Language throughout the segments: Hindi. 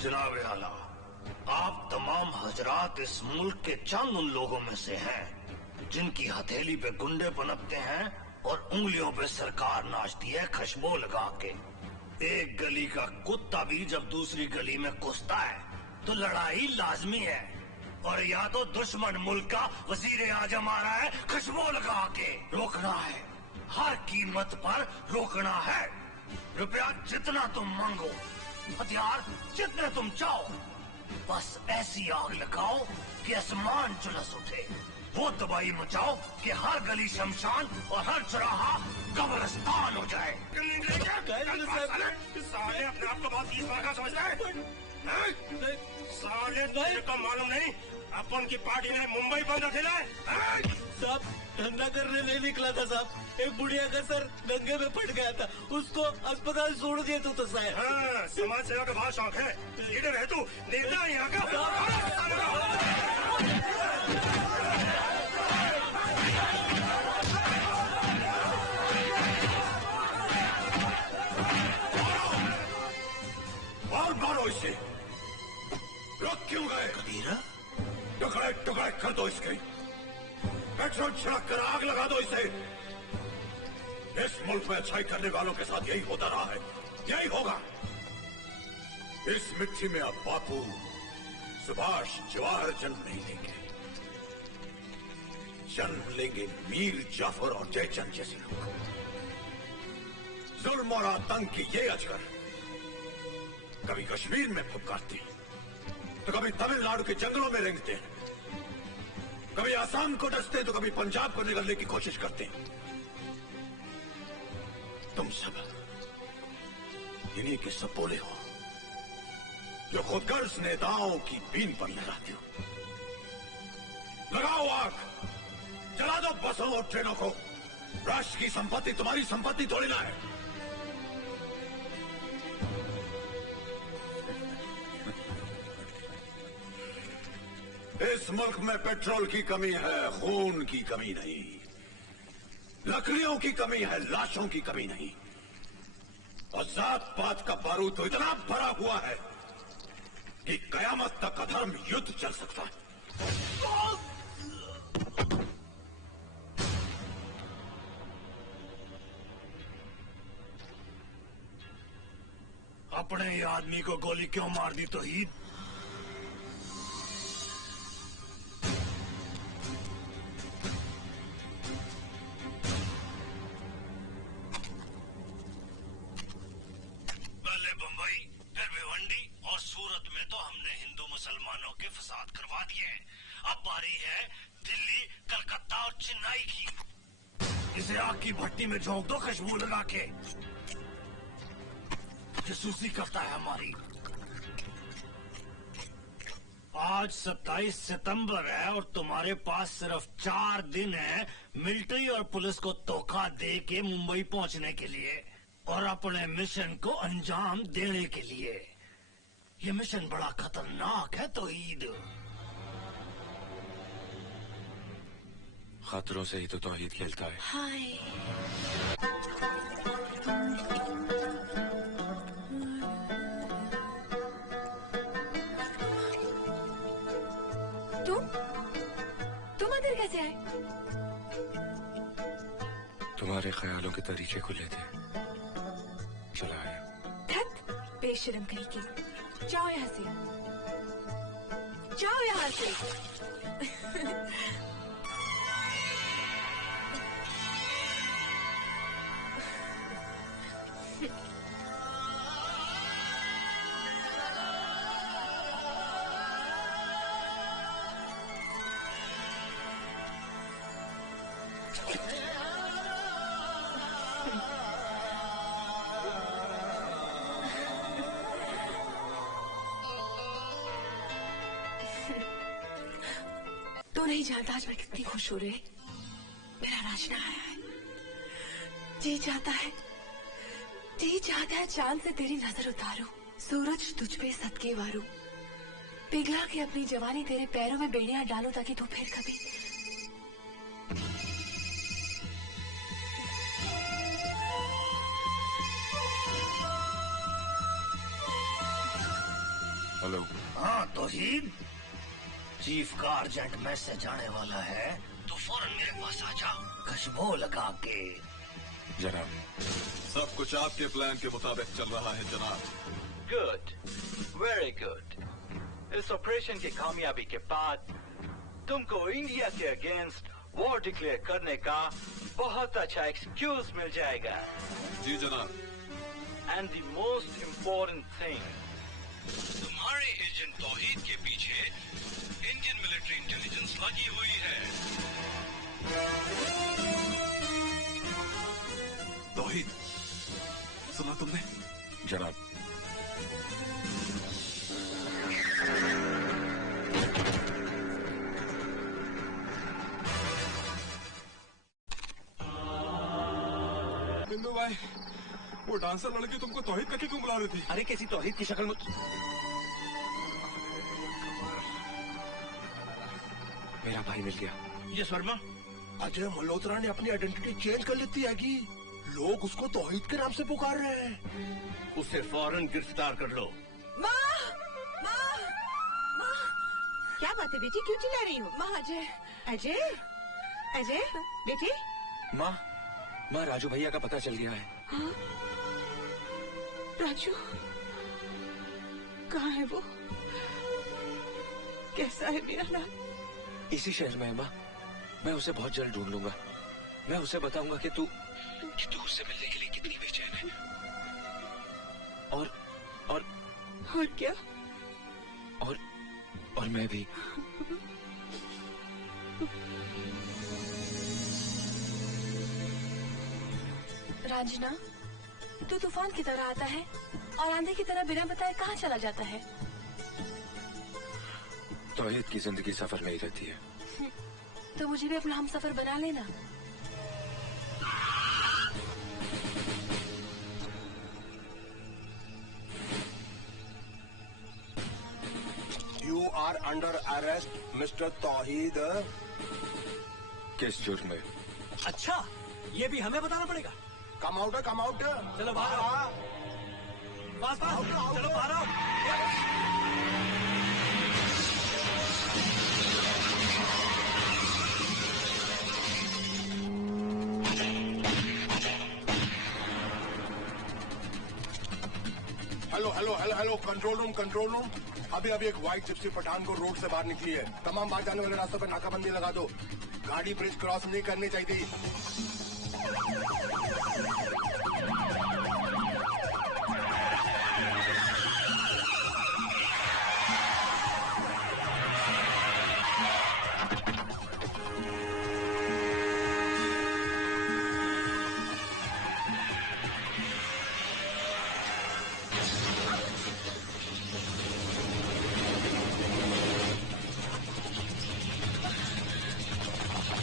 जनाब आला, आप तमाम हजरात इस मुल्क के चंद उन लोगों में से हैं जिनकी हथेली पे गुंडे पनपते हैं और उंगलियों पे सरकार नाचती है खुशबू लगा के। एक गली का कुत्ता भी जब दूसरी गली में घुसता है तो लड़ाई लाजमी है, और या तो दुश्मन मुल्क का वजीर आजम आ रहा है खुशबू लगा के, रोकना है, हर कीमत पर रोकना है। रुपया जितना तुम मांगो, हथियार जितने तुम चाहो, बस ऐसी आग लगाओ कि आसमान झुलस उठे, वो तबाही मचाओ कि हर गली शमशान और हर चौराहा कब्रिस्तान हो जाए। साले अपने आप को बहुत ईश्वर समझता है? साले तेरे को मालूम नहीं अपन की पार्टी ने मुंबई बंद रखेला है? साहब धंधा करने नहीं निकला था साहब, एक बुढ़िया का सर दंगे में फट गया था, उसको अस्पताल छोड़ दिए तो साहब। हाँ, समाज सेवा का बहुत शौक है, लीडर है तू, नेता है यहाँ का। और मारो इसे। रुक क्यों गए? कबीरा, टुकड़े टुकड़े कर दो इसके, पेट्रोल छिड़क कर आग लगा दो इसे। इस मुल्क में अच्छाई करने वालों के साथ यही होता रहा है, यही होगा। इस मिट्टी में अब बापू, सुभाष, जवाहर जन्म नहीं लेंगे, जन्म लेंगे मीर जाफर और जयचंद जैसे लोग। जुल्म और आतंक की ये अजगर कभी कश्मीर में फुफकारते हैं, तो कभी तमिलनाडु के जंगलों में रेंगते हैं, कभी आसाम को डसते तो कभी पंजाब को निगलने की कोशिश करते हैं। तुम सब इन्हीं के सपोले हो जो खुदगर्ज नेताओं की बीन पर लगाते हो। लगाओ आग, जला दो बसों और ट्रेनों को। राष्ट्र की संपत्ति तुम्हारी संपत्ति थोड़ी ना है। इस मुल्क में पेट्रोल की कमी है, खून की कमी नहीं, लकड़ियों की कमी है, लाशों की कमी नहीं, और जात पात का बारूद तो इतना भरा हुआ है कि कयामत तक अधर्म युद्ध चल सकता है। अपने ही आदमी को गोली क्यों मार दी तो ही? मुसलमानों के फसाद करवा दिए, अब बारी है दिल्ली, कलकत्ता और चेन्नई की। इसे आग की भट्टी में झोंक दो खुशबू लगा के। जासूसी करता है हमारी। आज 27 सितंबर है और तुम्हारे पास सिर्फ 4 दिन है मिलिट्री और पुलिस को धोखा दे के मुंबई पहुंचने के लिए और अपने मिशन को अंजाम देने के लिए। ये मिशन बड़ा खतरनाक है तौहीद। खतरों से ही तो तौहीद खेलता है। हाय। तुम अंदर कैसे आए? तुम्हारे ख्यालों के तरीके खुले थे, चला आया। धत बेशर्म कहीं की। जाओ यहाँ से, जाओ यहाँ से। तो नहीं जानता आज मैं कितनी खुश हो रही। मेरा राजना आया है। जी चाहता है चांद से तेरी नजर उतारूं, सूरज तुझ पे सदके वारूं, पिघला के अपनी जवानी तेरे पैरों में बेड़ियां डालूं ताकि तू फिर कभी हेलो। हाँ तौहीद, चीफ का अर्जेंट मैसेज आने वाला है, तो फौरन मेरे पास आ जा, खुशबू लगा के। जनाब, सब कुछ आपके प्लान के मुताबिक चल रहा है जनाब। Good, very good. इस ऑपरेशन की कामयाबी के बाद तुमको इंडिया के अगेंस्ट वॉर डिक्लेयर करने का बहुत अच्छा एक्सक्यूज मिल जाएगा। जी जनाब। And the most important thing, तुम्हारे एजेंट तौहीद के पीछे इंडियन मिलिट्री इंटेलिजेंस लगी हुई है। तौहीद, सुना तुमने? जनाब, बिंदु भाई, वो डांसर लड़की तुमको तौहीद करके क्यों बुला रही थी? अरे किसी तौहीद की शक्ल में। मेरा भाई मिल गया। ये शर्मा, अजय मल्होत्रा ने अपनी आइडेंटिटी चेंज कर लेती है कि लोग उसको तौहीद के नाम से पुकार रहे हैं। उसे फौरन गिरफ्तार कर लो। माँ, माँ, माँ, क्या बात है बेटी, क्यों चिल्ला रही हो? माँ, अजय, अजय, अजय बेटी। माँ, राजू भैया का पता चल गया है। हाँ? राजू कहाँ है वो? कैसा है मेरा लाल? इसी शहर में है माँ। मैं उसे बहुत जल्द ढूंढ लूंगा। मैं उसे बताऊंगा कि तू उससे मिलने के लिए कितनी बेचैन है। और क्या? और मैं भी। रांझना, तू तूफान की तरह आता है और आंधी की तरह बिना बताए कहाँ चला जाता है? तौहीद की जिंदगी सफर में ही रहती है। तो मुझे भी अपना हम सफर बना लेना। You are under arrest, Mr. तौहीद। किस जुर्म में? अच्छा, ये भी हमें बताना पड़ेगा। Come out, come out. चलो बाहर आओ। पास चलो बाहर आओ। Hello, control room. अभी एक व्हाइट जिप्सी पठानकोट रोड से बाहर निकली है। तमाम बाहर जाने वाले रास्तों पर नाकाबंदी लगा दो। गाड़ी ब्रिज क्रॉस नहीं करनी चाहिए।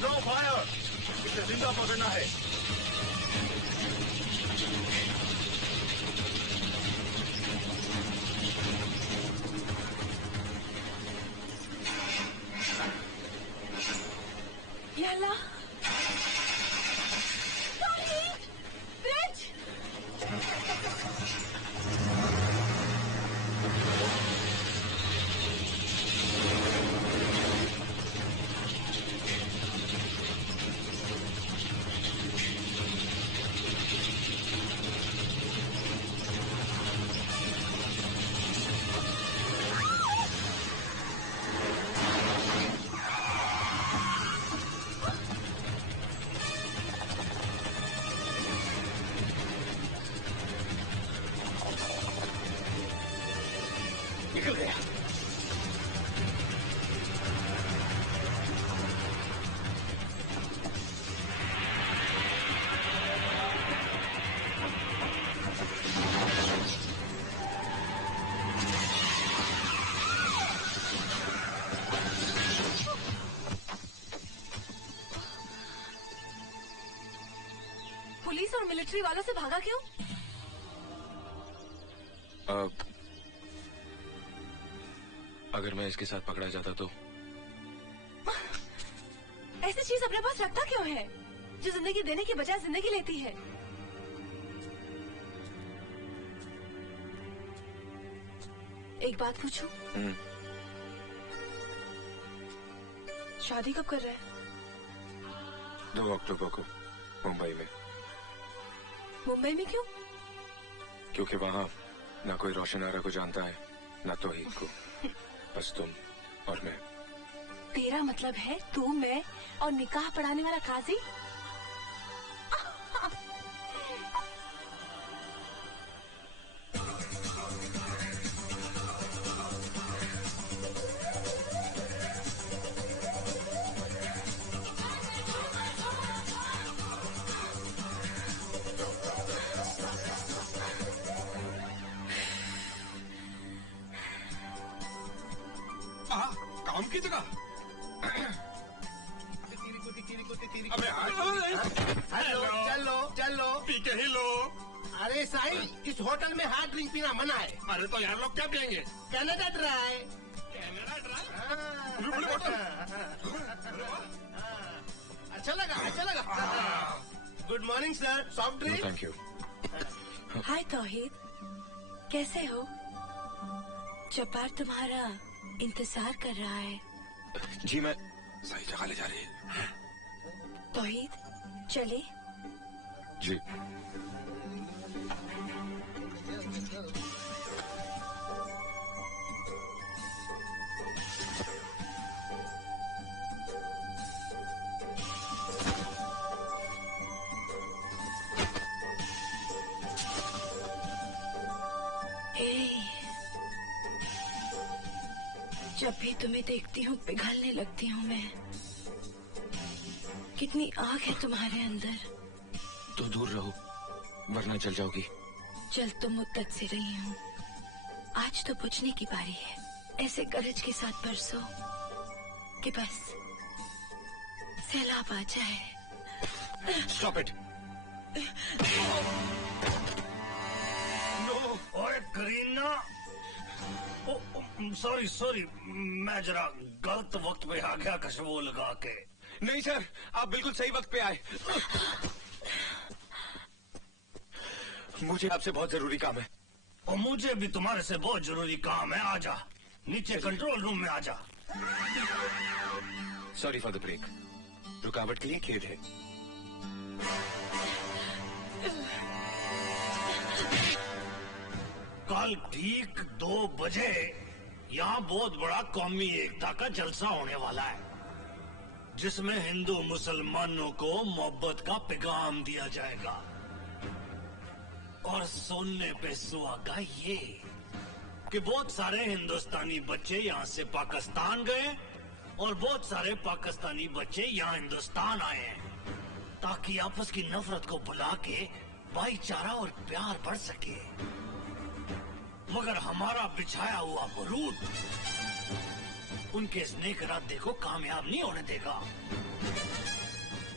नो फायर, इसे जिंदा पकड़ना है। या अल्लाह! ब्रिज! निकल गया। पुलिस और मिलिट्री वालों से भागा क्यों? अगर मैं इसके साथ पकड़ा जाता तो? ऐसी चीज अपने पास रखता क्यों है जो जिंदगी देने की बजाय जिंदगी लेती है? एक बात पूछूं? शादी कब कर रहा है? 2 अक्टूबर को मुंबई में। मुंबई में क्यों? क्योंकि वहाँ ना कोई रोशन आरा को जानता है ना तौहीद को, बस तुम और मैं। तेरा मतलब है तू, मैं और निकाह पढ़ाने वाला काजी? काम की जगह। अबे हेलो, चलो चलो। पी के ही लो। अरे साहिल, इस होटल में हार्ड ड्रिंक पीना मना है। अरे तो यार लोग क्या पियेंगे? Canada dry. अच्छा लगा। Good morning sir, soft drink. Thank you. Hi Tauheed, कैसे हो? जब्बार तुम्हारा इंतजार कर रहा है। जी मैं सही जगह ले जा रही है। तौहीद चले? जी। जब भी तुम्हें देखती हूँ पिघलने लगती हूँ मैं। कितनी आग है तुम्हारे अंदर। तो दूर रहो वरना जल जाओगी। जल तो मुद्दत से रही हूँ, आज तो बुझने की बारी है। ऐसे गरज के साथ बरसो कि बस सैलाब आ जाए। Stop it. ओए करीना, सॉरी, मैं जरा गलत वक्त पे आ गया खुशबू लगा के। नहीं सर, आप बिल्कुल सही वक्त पे आए। मुझे आपसे बहुत जरूरी काम है। और मुझे भी तुम्हारे से बहुत जरूरी काम है। आजा नीचे कंट्रोल रूम में आजा। सॉरी फॉर द ब्रेक, रुकावट के लिए खेद है। कल ठीक 2 बजे यहाँ बहुत बड़ा कौमी एकता का जलसा होने वाला है, जिसमें हिंदू मुसलमानों को मोहब्बत का पैगाम दिया जाएगा। और सुनने पे सुहागा ये कि बहुत सारे हिंदुस्तानी बच्चे यहाँ से पाकिस्तान गए और बहुत सारे पाकिस्तानी बच्चे यहाँ हिंदुस्तान आए हैं, ताकि आपस की नफरत को भुला के भाईचारा और प्यार बढ़ सके। मगर हमारा बिछाया हुआ बारूद उनके इस नेक इरादे को कामयाब नहीं होने देगा।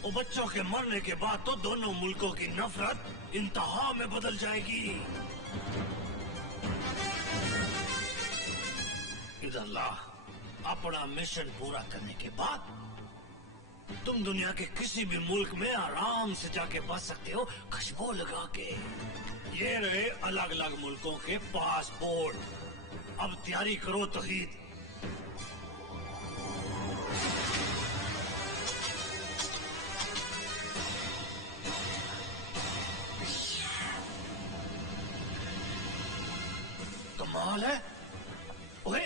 और बच्चों के मरने के बाद तो दोनों मुल्कों की नफरत इंतहा में बदल जाएगी। इधर ला, अपना मिशन पूरा करने के बाद तुम दुनिया के किसी भी मुल्क में आराम से जाके बस सकते हो खुशबू लगा के। ये रहे अलग अलग मुल्कों के पासपोर्ट। अब तैयारी करो तौहीद। कमाल है। ओए,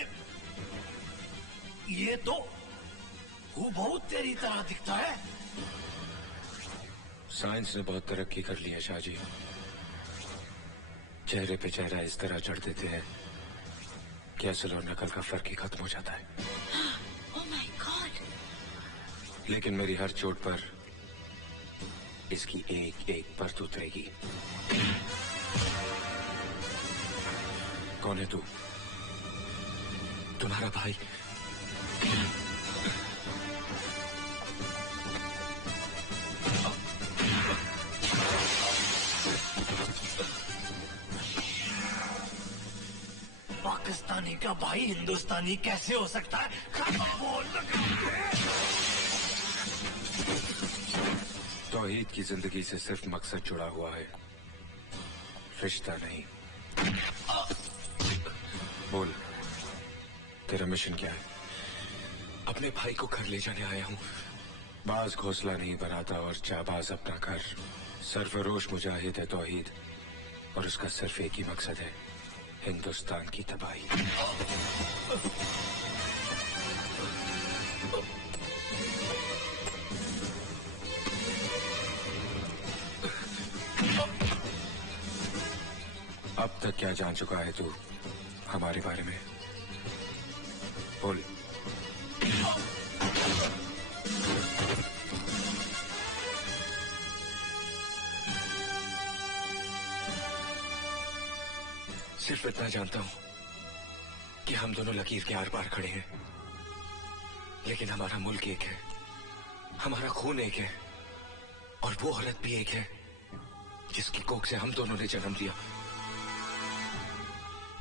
ये तो हूबहू तेरी तरह दिखता है। साइंस ने बहुत तरक्की कर ली है शाहजी। चेहरे पे चेहरा इस तरह चढ़ देते हैं कि असल और नकल का फर्क ही खत्म हो जाता है। Oh my God! लेकिन मेरी हर चोट पर इसकी एक एक परत उतरेगी। कौन है तू? तुम्हारा भाई। पाकिस्तानी का भाई हिंदुस्तानी कैसे हो सकता है? तौहीद की जिंदगी से सिर्फ मकसद जुड़ा हुआ है, रिश्ता नहीं। बोल तेरा मिशन क्या है? अपने भाई को घर ले जाने आया हूँ। बाज घोंसला नहीं बनाता और जाबाज अपना घर। सरफरोश मुजाहिद है तौहीद, और उसका सिर्फ एक ही मकसद है, हिंदुस्तान की तबाही। अब तक क्या जान चुका है तू हमारे बारे में? बोल। सिर्फ इतना जानता हूं कि हम दोनों लकीर के आर पार खड़े हैं, लेकिन हमारा मुल्क एक है, हमारा खून एक है, और वो औरत भी एक है जिसकी कोख से हम दोनों ने जन्म लिया।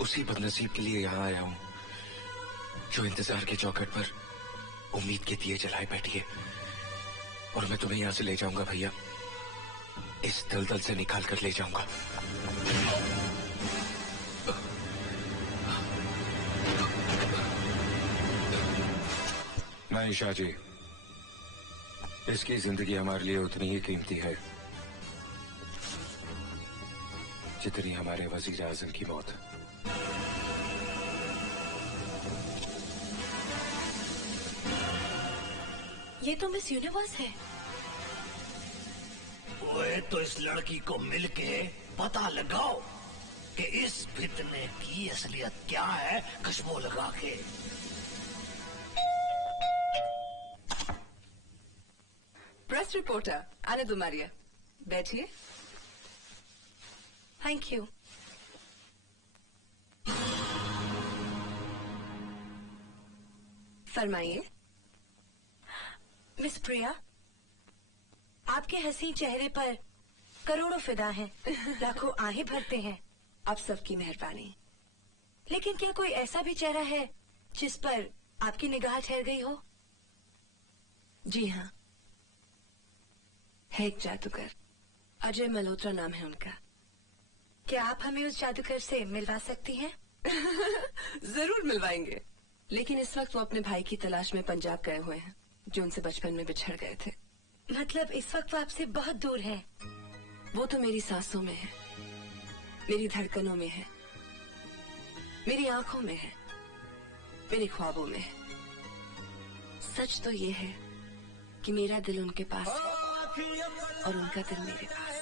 उसी बदनसीब के लिए यहां आया हूं जो इंतजार के चौखट पर उम्मीद के दिए जलाए बैठी है, और मैं तुम्हें यहां से ले जाऊंगा भैया, इस दलदल से निकाल कर ले जाऊंगा। नहीं शाहजी, इसकी जिंदगी हमारे लिए उतनी ही कीमती है जितनी हमारे वजीर आजम की मौत। ये तो मिस यूनिवर्स है। ओए, तो इस लड़की को मिलके पता लगाओ कि इस फितने की असलियत क्या है, खुशबू लगा के। प्रेस रिपोर्टर आने दो मारिया, बैठिए। Thank you. फरमाइए। मिस प्रिया, आपके हसीन चेहरे पर करोड़ों फिदा हैं, लाखों आहें भरते हैं। आप सबकी मेहरबानी। लेकिन क्या कोई ऐसा भी चेहरा है जिस पर आपकी निगाह ठहर गई हो? जी हाँ, है एक जादूगर, अजय मल्होत्रा नाम है उनका। क्या आप हमें उस जादूगर से मिलवा सकती हैं? जरूर मिलवाएंगे, लेकिन इस वक्त वो अपने भाई की तलाश में पंजाब गए हुए हैं, जो उनसे बचपन में बिछड़ गए थे। मतलब इस वक्त वो आपसे बहुत दूर है? वो तो मेरी सांसों में है, मेरी धड़कनों में है, मेरी आंखों में है, मेरे ख्वाबों में है। सच तो ये है कि मेरा दिल उनके पास है और उनका दिल मेरे पास।